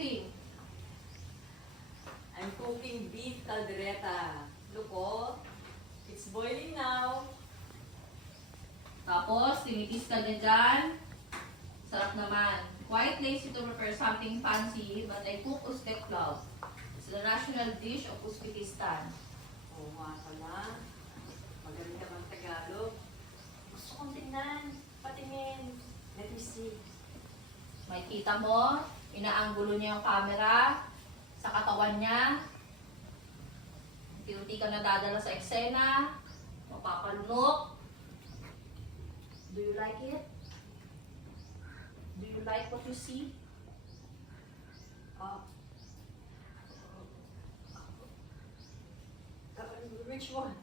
cooking? I'm cooking beef caldereta. Look, oh. It's boiling now. Tapos, tinitis ka din dyan. Sarap naman. Quite lazy to prepare something fancy, but I cook Uzbek plow. It's the national dish of Uzbekistan. Oo nga pala. Magaling ka bang Tagalog? Gusto kong tingnan. Patingin. Let me see. Makikita mo, inaanggulo niya yung camera sa katawan niya. Unti-unti ka nadadala sa eksena. Mapapalunok. Do you like it? Do you like what you see? Ah. Which one?